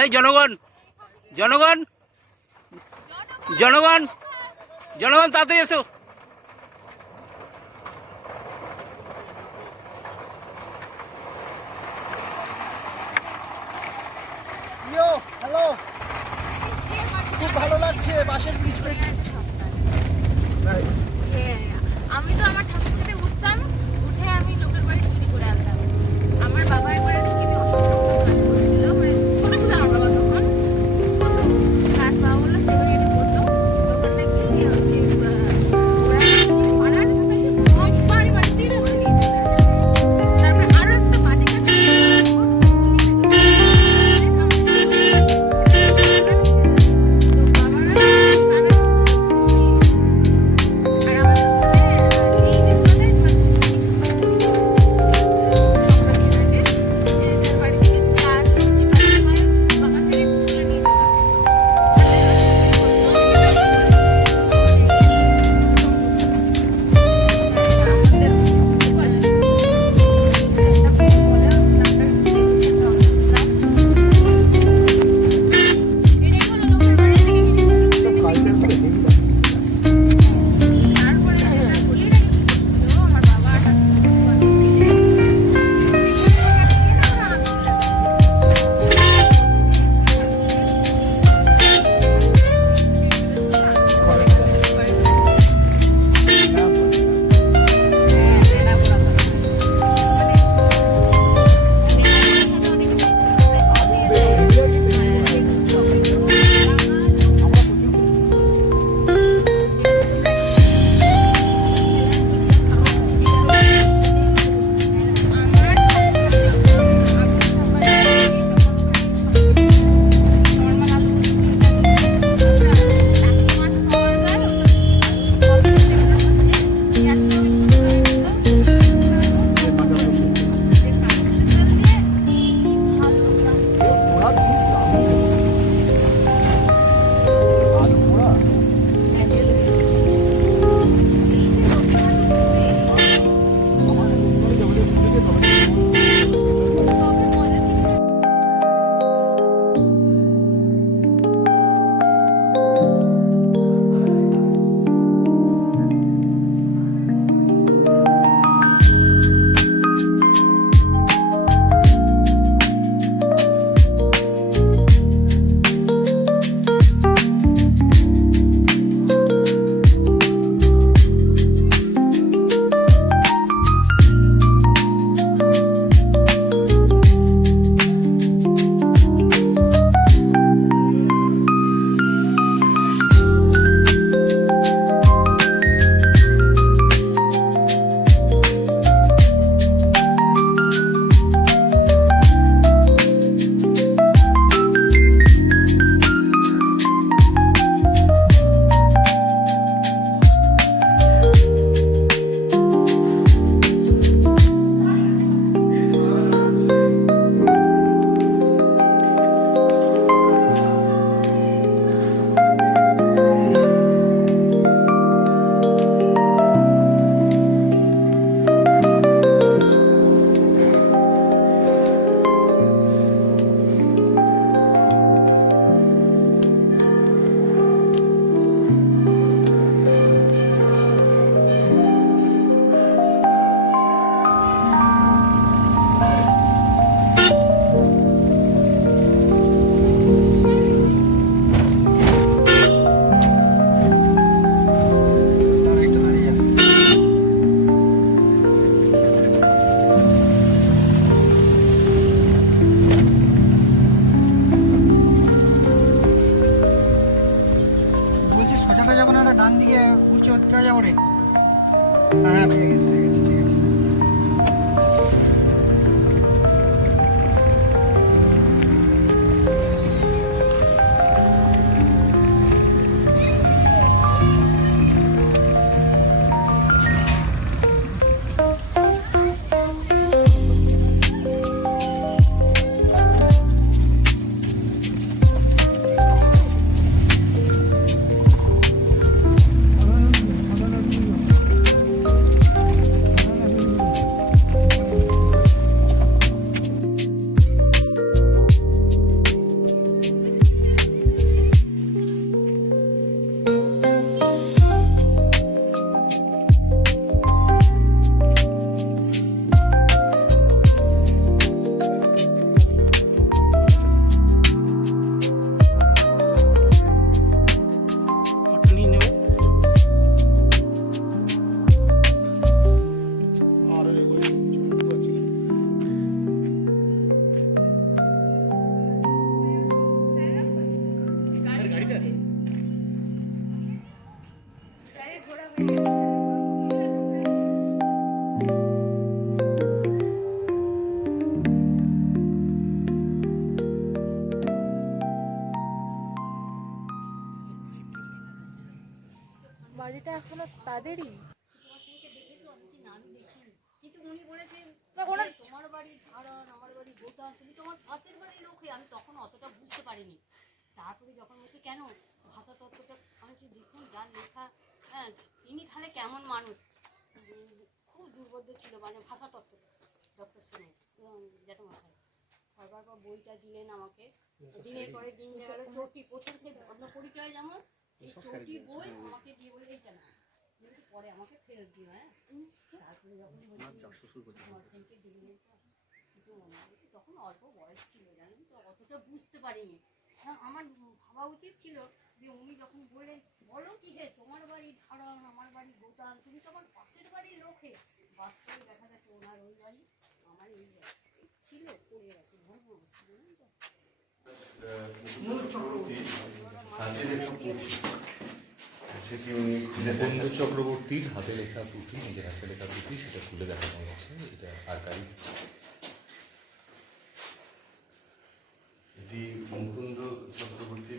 এই জনগণ জনগণ জনগণ জনগণ তাড়াতাড়ি এসো। হ্যালো, খুব ভালো লাগছে বাসের ব্রিজ। আমি তো আমার ঠাকুর সাথে উঠতাম, উঠে আমি লোকের বাড়ি চুরি করে আনতাম। আমার বাবা একবারে দেখি কাজ করছিল, মানে ছোট ছিল আমার বাবা তখন, কত কাজ বাবা বললো সেখানে করতো। তখন নাকি পাড়ার সাথে বাড়ি বাড়ি তীরে হয়ে গিয়েছে। তারপরে আরো একটা বাজে কাজ ডান দিকে ঘুরছে, ওটা যাবো রে। হ্যাঁ পেয়ে গেছি, ঠিক আছে ঠিক আছে। উনি বলেছেন তোমার বাড়ি ধারণ আমার বাড়ি গোটা তুমি তোমার পাশের বাড়ির লোক হয়ে আমি তখন অতটা বুঝতে পারিনি। তারপরে যখন বলছি কেন ভাষা তত্ত্বটা আমি বলছি দেখুন যার লেখা, হ্যাঁ তিনি তাহলে কেমন মানুষ, খুব দুর্বোধ্য ছিল মানে ভাষা তত্ত্বটা ডক্টর সেনের জ্যাঠামশাই। সরকার পর বইটা দিলেন আমাকে, দিনের পরে দিন গেল চটি প্রথম সেই ভগ্ন পরিচয় যেমন সেই চটি বই আমাকে দিয়ে বলে এইটা না পরে আমাকে ফেরত দিও। হ্যাঁ তারপরে যখন সেনকে দিলেন কিছু মনে হয় তখন অল্প বয়স ছিল জানেন তো অতটা বুঝতে পারিনি। হ্যাঁ আমার ভাবা উচিত ছিল যে উনি যখন বললেন বলো কি হে তোমার বাড়ি ধারণ আমার বাড়ি গোটাল তুমি তো আমার পাশের বাড়ির লোক হে, বাস্তবে দেখা যাচ্ছে ওনার ওই বাড়ি আমার এই বাড়ি ছিল পড়ে গেছে ধর্ম বুঝলেন তো। মুকুন্দ চক্রবর্তীর হাতে লেখা পুঁথি, নিজের হাতে লেখা পুঁথি, সেটা খুলে দেখানো হয়েছে। এটা আর্কাইভ। এটি মুকুন্দ চক্রবর্তীর সেই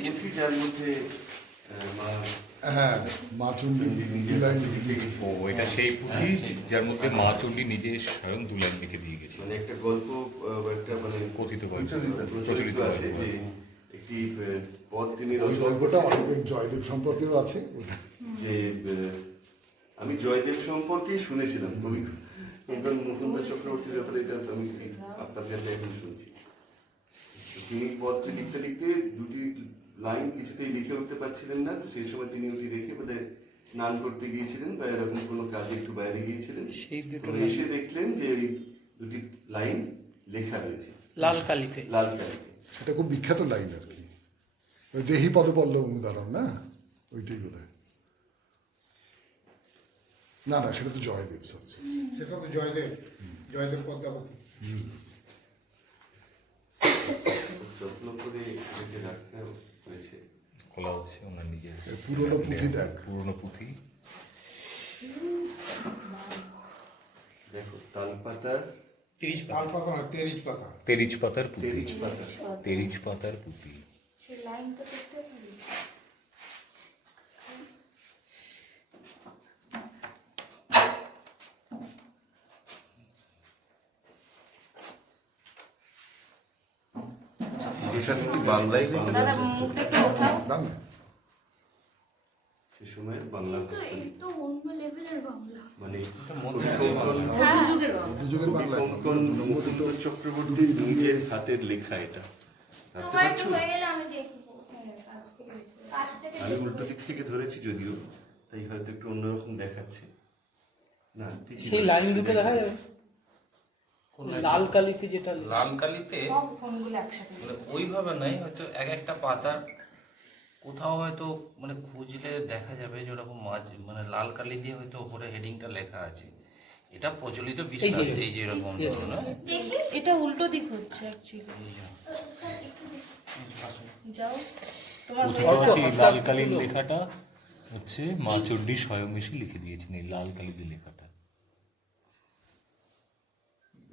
পুঁথি যার মধ্যে এটা সেই পুঁথি যার মধ্যে মা চণ্ডী নিজে স্বয়ং দুলাইন লিখে দিয়ে গেছে। মানে একটা গল্প, একটা মানে কথিত প্রচলিত আছে যে একটি পদ তিনি গল্পটা আমাদের জয়দেব সম্পর্কেও আছে। যে আমি জয়দেব সম্পর্কেই শুনেছিলাম কবি, কারণ মুকুন্দ চক্রবর্তীর ব্যাপারে এটা আমি আপনার কাছে এখন শুনছি। তিনি পদটি লিখতে লিখতে দুটি লাইন কিছুতেই লিখে উঠতে পারছিলেন না, তো সেই সময় তিনি ওটি রেখে বোধহয় স্নান করতে গিয়েছিলেন বা এরকম কোনো কাজে একটু বাইরে গিয়েছিলেন, এসে দেখলেন যে ওই দুটি লাইন লেখা রয়েছে লাল কালিতে। সেটা খুব বিখ্যাত লাইন আর কি, ওই দেহি পদপল্লব অনুদারণ না, ওইটাই বোধ হয়। না সেটা তো জয়দেব, সেটা তো জয়দেব পদ্মাবতী। যত্ন করে রাখা হয়েছে, খোলা হচ্ছে ওনার নিজের পুরোনো পুঁথি। দেখ পুরোনো পুঁথি দেখো, তালপাতার তেরিজ পাতা তেরিজ পাতার পুঁথি, তেরিজ পাতার পুঁথি। বাংলায় দাদা মুখটা একটু ওঠাও। দাম সে সময়ের বাংলা তো অন্য লেভেলের বাংলা, মানে মধ্যযুগের বাংলা। মধ্যযুগের বাংলা। মুকুন্দ চক্রবর্তী নিজের হাতের লেখা এটা। তোমার একটু হয়ে গেলে আমি দেখবো। আমি উল্টো দিক থেকে ধরেছি যদিও, তাই হয়তো একটু অন্যরকম দেখাচ্ছে না। সেই লাইন দুটো দেখা যাবে লাল কালিতে, যেটা লাল কালিতে ফোনগুলো একসাথে মানে ওইভাবে নাই, হয়তো এক একটা পাতার কোথাও হয়তো মানে খুঁজলে দেখা যাবে যে ওরকম মাঝ মানে লাল কালি দিয়ে হয়তো উপরে হেডিংটা লেখা আছে। এটা প্রচলিত বিশ্বাস, এই যে এরকম ধরুন এটা উল্টো দিক হচ্ছে অ্যাকচুয়ালি। যাও তোমার লাল কালির লেখাটা হচ্ছে মা চণ্ডী স্বয়ং এসে লিখে দিয়েছেন, এই লাল কালিতে লেখাটা।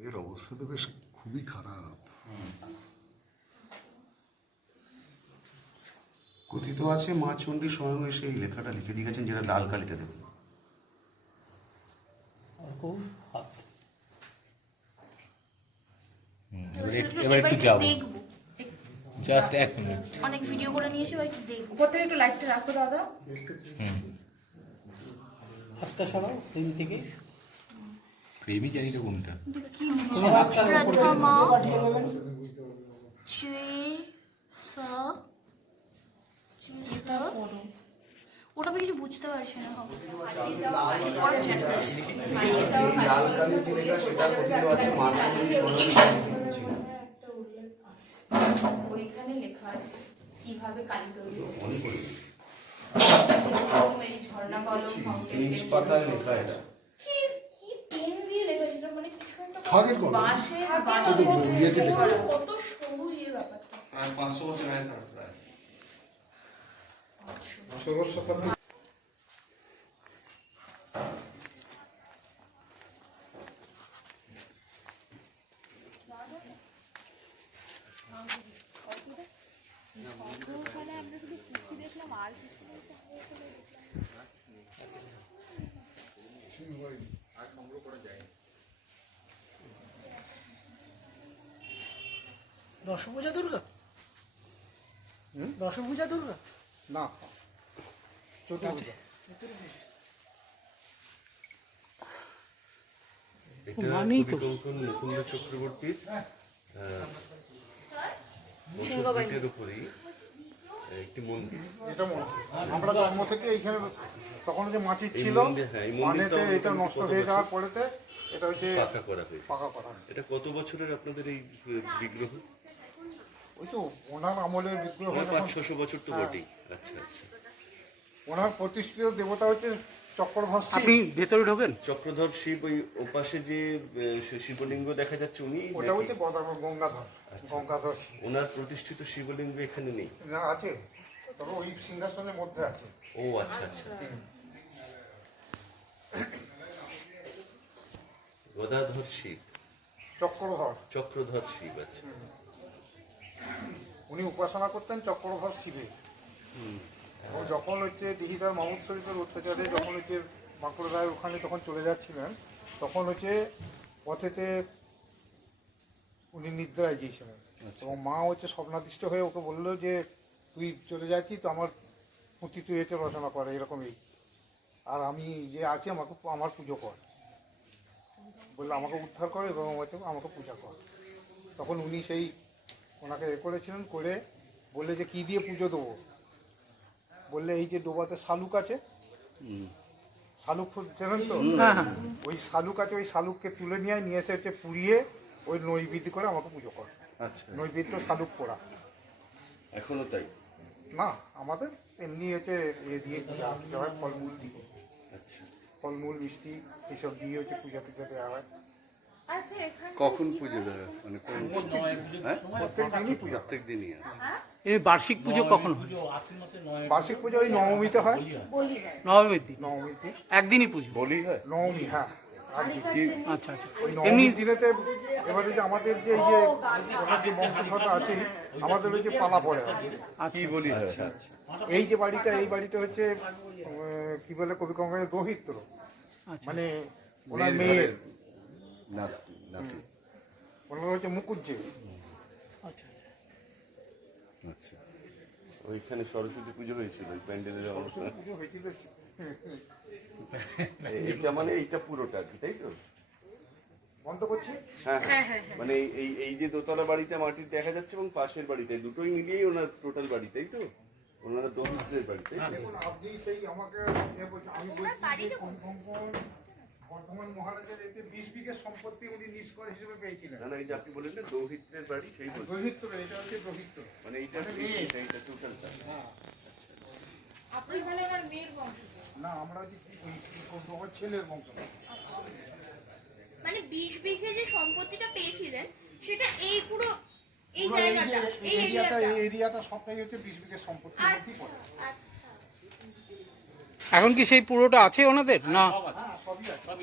এর অবস্থা তো বেশ খুবই খারাপ। কথিত আছে মা চণ্ডী স্বয়ং এসে এই লেখাটা লিখে দিয়ে গেছেন, যেটা লাল কালিতে দেখুন। এবার একটু যাবো, জাস্ট 1 মিনিট। অনেক ভিডিও করে নিয়েছি, ওই একটু দেখবো। উপর থেকে একটু লাইটটা রাখো দাদা। হাতটা সরাও এই থেকে। প্রেমী জানি তো কোনটা। প্রথমা ওটা আমি কিছু বুঝতে পারছি না। লাল কালি যে লেখা সেটা কথিত আছে মা চণ্ডী স্বয়ং ওইখানে লেখা আছে কিভাবে কালি তৈরি মনে করি এই ঝর্ণা কলম তেরিজ পাতায় লেখা এটা। কি পেন দিয়ে লেখা, এটা মানে কিছু একটা খাগের কলম। বাঁশের ইয়েতে লেখা। কত সরু এই ব্যাপারটা। 500 বছর আগেকার প্রায়। 16 শতাব্দী। সালে আমরা শুধু পুঁথি দেখলাম আর কিছু না, দশভুজা দুর্গা, দশভুজা দুর্গা না চতুর্ভুজা। এটা কবিকঙ্কন মুকুন্দ চক্রবর্তীর বংশগীতের উপরেই একটি মন্দির। এটা আমরা জন্ম থেকে এইখানে তখন যে মাটির এই ছিল মন্দির, হ্যাঁ, এই মন্দিরটা মানেতে এটা কত নষ্ট বছর? হয়ে যাওয়ার পরেতে এটা হচ্ছে পাকা করা হয়েছে। পাকা করা হয়। এটা কত বছরের আপনাদের এই বিগ্রহ? ওই তো ওনার আমলের বিগ্রহ। 500-600 বছর তো বটেই। আচ্ছা আচ্ছা। ওনার প্রতিষ্ঠিত দেবতা হচ্ছে চক্রধর শিব। আপনি ভেতরে ঢোকেন, চক্রধর শিব, ওই ওপাশে যে শিবলিঙ্গ দেখা যাচ্ছে উনি ওটা হচ্ছে গঙ্গাধর, গঙ্গাধর শিব। ওনার প্রতিষ্ঠিত শিবলিঙ্গ এখানে নেই? না আছে, তবে ওই সিংহাসনের মধ্যে আছে। ও আচ্ছা আচ্ছা। গদাধর শিব, চক্রধর, চক্রধর শিব। আচ্ছা। উনি উপাসনা করতেন চক্রধর শিবের। ও যখন হচ্ছে দিহিদার মাহমুদ শরীফের অত্যাচারে যখন হচ্ছে বাঁকুড়া রায় ওখানে যখন চলে যাচ্ছিলেন, তখন হচ্ছে পথেতে উনি নিদ্রায় গিয়েছিলেন এবং মা হচ্ছে স্বপ্নাদিষ্ট হয়ে ওকে বললো যে তুই চলে যাচ্ছি তো আমার পুঁথি তুই এসে রচনা করে এরকমই, আর আমি যে আছি আমাকে আমার পুজো কর, বললো আমাকে উদ্ধার করে এবং আমাকে পূজা কর। তখন উনি সেই ওনাকে করেছিলেন, করে বললে যে কী দিয়ে পুজো দেবো, বললে এই যে ডোবাতে শালুক আছে, শালুক চেনেন তো, ওই শালুক আছে, ওই শালুককে তুলে নিয়ে এসে হচ্ছে পুড়িয়ে ওই নৈবেদ্য করে আমাকে পুজো করে। আচ্ছা। নৈবেদ্য শালুক পোড়া। এখনো তাই? না, আমাদের এমনি হচ্ছে দিয়ে পূজা হয়, ফলমূল দিয়ে, আচ্ছা। ফলমূল মিষ্টি এসব দিয়ে হচ্ছে পূজা টুজা দেওয়া হয়। আচ্ছা এখানে কখন পুজো দেওয়া হয়? মানে প্রত্যেক দিনই পূজা। প্রত্যেক দিনই আছে। এই বার্ষিক পুজো কখন হয়? বার্ষিক পুজো ওই নবমীতে হয়। নবমীর দিন, নবমীতে একদিনই পুজো। বলি হয়? নবমী, হ্যাঁ। আর আচ্ছা আচ্ছা। ওই নবমীর দিনেতে এবারে যে আমাদের যে এই যে ওনার যে বংশধররা আছে, আমাদের ওই যে পালা পড়ে কি বলি? আচ্ছা আচ্ছা। এই যে বাড়িটা, এই বাড়িটা হচ্ছে কি বলে কবিকঙ্কনের দৌহিত্র, মানে ওনার মেয়ের, নাতি নাতি। ওনার হচ্ছে মুকুজ্জে। আচ্ছা। ওইখানে সরস্বতী পুজো হয়েছিল ওই প্যান্ডেলের অবস্থা। পুজো হয়েছিল। এইটা মানে এইটা পুরোটা কি, তাই তো? বন্ধ করছি। হ্যাঁ হ্যাঁ। মানে এই যে দোতলা বাড়িটা মাটির দেখা যাচ্ছে এবং পাশের বাড়িটা, দুটোই মিলিয়েই ওনার টোটাল বাড়ি, তাই তো? ওনারা দৌহিত্রের বাড়ি, তাই তো? দেখুন আপনি সেই আমাকে আমি বলছি যে কবিকঙ্কন বর্ধমান মহারাজের এতে 20 বিঘে সম্পত্তি উনি নিষ্কর হিসেবে পেয়েছিলেন। না না, এই যে আপনি বললেন না দৌহিত্রের বাড়ি, সেই বলছি। দৌহিত্র, এটা হচ্ছে দৌহিত্র। মানে এইটা এইটা টোটালটা। আপনি বলে আমার মেয়ের বংশ, না, আমরা হচ্ছে আমার ছেলের বংশ। মানে 20 বিঘে যে সম্পত্তিটা পেয়েছিলেন সেটা এই পুরো এই জায়গাটা, এই এরিয়াটা, এই এরিয়াটা সবটাই হচ্ছে 20 বিঘে সম্পত্তি মধ্যেই পড়ে। আচ্ছা। এখন কি সেই পুরোটা আছে ওনাদের? না, মানে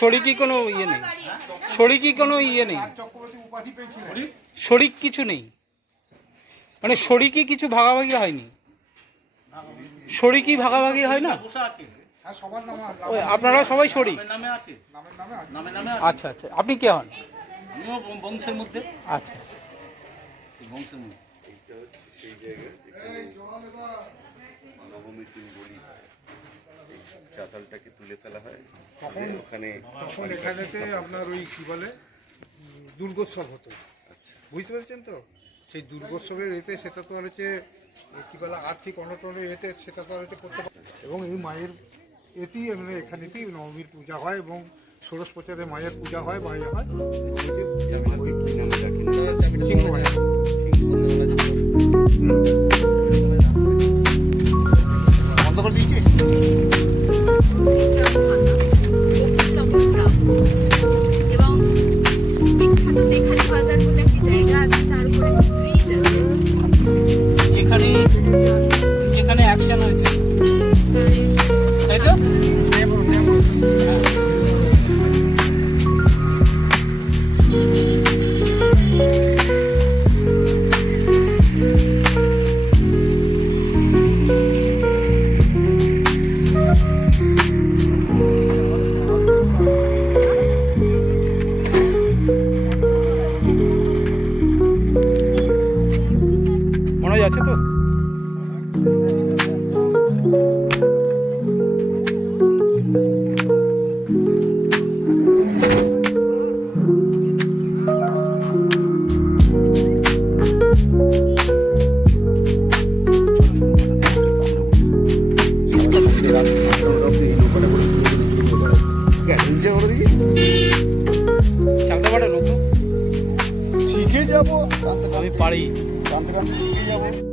শরিকি কোনো ইয়ে নেই, বাড়ি এখানে না? শরিকি কোনো ইয়ে নেই, চক্রবর্তী উপাধি পেয়েছিলেন। শরিক কিছু নেই, মানে শরিকি কিছু ভাগাভাগি হয়নি, শরিকি ভাগাভাগি হয় না? হ্যাঁ, সবার নামে ওই আপনারা সবাই শরিক? নামের নামে আছে। আচ্ছা আচ্ছা। আপনি কে হন? বংশের মধ্যে, আচ্ছা। বংশের মধ্যে। এইটা হচ্ছে সেই জায়গা যেখানে নবমীর দিন বলি হয়। এই চাতালটাকে তুলে ফেলা হয়, তুলে ওখানে তখন এখানেতে আপনার ওই কি বলে দুর্গোৎসব হতো, বুঝতে পেরেছেন তো? সেই দুর্গোৎসবের এতে সেটা তো আর হচ্ছে কি বলে আর্থিক অনটনের এতে সেটা তো আর হচ্ছে করতে পারে। এবং এই মায়ের এতেই মানে এখানেতেই নবমীর পূজা হয় এবং ষোড়শ প্রচারে মায়ের পূজা হয়, বাইরে হয়। ওই কি নামে ডাকি? সিংহবাড়ি। বন্ধ করে দিয়েছি। এবং বিখ্যাত দেখালি বাজার বলে একটি জায়গা আছে, তার উপরে একটি ব্রিজ আছে, যেখানে যেখানে অ্যাকশন হয়েছে, তাই তো? চালতে পারে নতুন শিখে যাবো আমি পারি জানতে শিখে যাবো